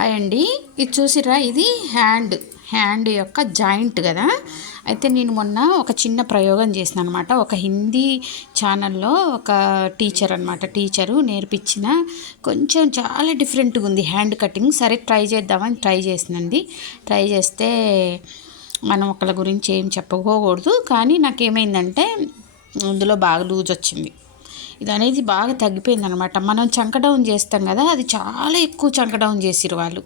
Hi అండి. ఇది చూసిరా, ఇది హ్యాండ్ యొక్క జాయింట్ కదా. అయితే నేను మొన్న ఒక చిన్న ప్రయోగం చేసిన అనమాట. ఒక హిందీ ఛానల్లో ఒక టీచరు నేర్పించిన కొంచెం చాలా డిఫరెంట్గా ఉంది హ్యాండ్ కటింగ్. సరే ట్రై చేద్దామని ట్రై చేసినండి. ట్రై చేస్తే మనం ఒకళ్ళ గురించి ఏం చెప్పుకోకూడదు, కానీ నాకేమైందంటే అందులో బాగా లూజ్ వచ్చింది. ఇది అనేది బాగా తగ్గిపోయింది అనమాట. మనం చంక డౌన్ చేస్తాం కదా, అది చాలా ఎక్కువ చంక డౌన్ చేసిరు వాళ్ళు.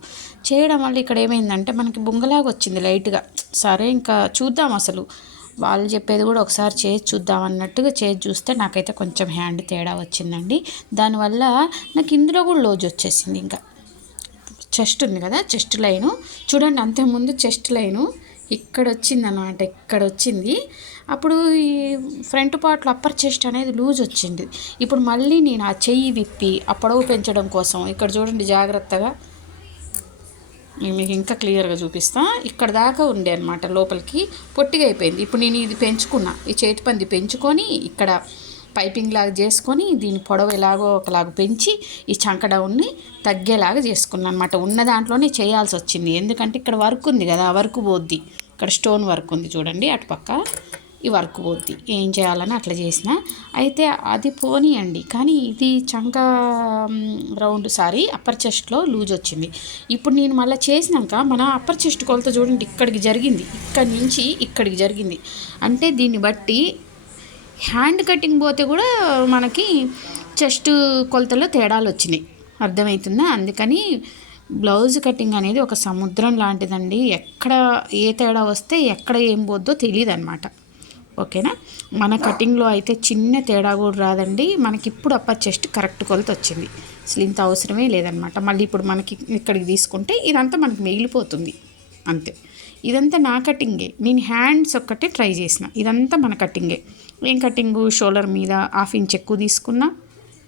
చేయడం వల్ల ఇక్కడ ఏమైందంటే మనకి బుంగలాగా వచ్చింది లైట్గా. సరే ఇంకా చూద్దాం, అసలు వాళ్ళు చెప్పేది కూడా ఒకసారి చేసి చూద్దాం అన్నట్టుగా చేసి చూస్తే నాకైతే కొంచెం హ్యాండ్ తేడా వచ్చిందండి. దానివల్ల నాకు ఇందులో కూడా లోజ్ వచ్చేసింది. ఇంకా చెస్ట్ ఉంది కదా, చెస్ట్ లైను చూడండి, అంతకుముందు చెస్ట్ లైను ఇక్కడ వచ్చింది అనమాట, ఇక్కడ వచ్చింది. అప్పుడు ఈ ఫ్రంట్ పార్ట్లో అప్పర్ చెస్ట్ అనేది లూజ్ వచ్చింది. ఇప్పుడు మళ్ళీ నేను ఆ చెయ్యి విప్పి ఆ పొడవు పెంచడం కోసం ఇక్కడ చూడండి జాగ్రత్తగా మీకు ఇంకా క్లియర్గా చూపిస్తా. ఇక్కడ దాకా ఉండే అనమాట, లోపలికి పొట్టిగా అయిపోయింది. ఇప్పుడు నేను ఇది పెంచుకున్నా, ఈ చేతి పంది పెంచుకొని ఇక్కడ పైపింగ్ లాగా చేసుకొని దీని పొడవు ఎలాగో ఒకలాగా పెంచి ఈ చంక డౌన్ని తగ్గేలాగా చేసుకున్నాను అనమాట. ఉన్న దాంట్లోనే చేయాల్సి వచ్చింది, ఎందుకంటే ఇక్కడ వర్క్ ఉంది కదా, ఆ వర్క్ పోద్ది. ఇక్కడ స్టోన్ వర్క్ ఉంది చూడండి, అటుపక్క ఈ వర్క్ పోద్ది. ఏం చేయాలని అట్లా చేసిన. అయితే అది పోనీయండి, కానీ ఇది చంక అప్పర్ చెస్ట్లో లూజ్ వచ్చింది. ఇప్పుడు నేను మళ్ళీ చేసినాక మన అప్పర్ చెస్ట్ కొలత చూడండి, ఇక్కడికి జరిగింది, ఇక్కడి నుంచి ఇక్కడికి జరిగింది. అంటే దీన్ని బట్టి హ్యాండ్ కటింగ్ పోతే కూడా మనకి చెస్ట్ కొలతలో తేడాలు వచ్చినాయి, అర్థమవుతుందా? అందుకని బ్లౌజ్ కటింగ్ అనేది ఒక సముద్రం లాంటిదండి. ఎక్కడ ఏ తేడా వస్తే ఎక్కడ ఏం పోద్దో తెలియదు అనమాట. ఓకేనా? మన కటింగ్లో అయితే చిన్న తేడా కూడా రాదండి. మనకి ఇప్పుడు అప్పర్ చెస్ట్ కరెక్ట్ కొలత వచ్చింది, అసలు ఇంత అవసరమే లేదనమాట. మళ్ళీ ఇప్పుడు మనకి ఇక్కడికి తీసుకుంటే ఇదంతా మనకి మిగిలిపోతుంది అంతే. ఇదంతా నా కటింగే, నేను హ్యాండ్స్ ఒక్కటే ట్రై చేసిన. ఇదంతా మన కటింగే. ఏం కటింగు, షోల్డర్ మీద 1/2 ఇంచ్ ఎక్కువ తీసుకున్నా,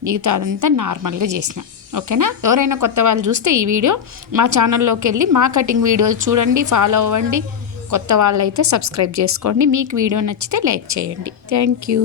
మిగతా అదంతా నార్మల్గా చేసిన. ఓకేనా? ఎవరైనా కొత్త వాళ్ళు చూస్తే ఈ వీడియో మా ఛానల్లోకి వెళ్ళి మా కటింగ్ వీడియో చూడండి, ఫాలో అవ్వండి. కొత్త వాళ్ళు అయితే సబ్స్క్రైబ్ చేసుకోండి. మీకు వీడియో నచ్చితే లైక్ చేయండి. Thank you.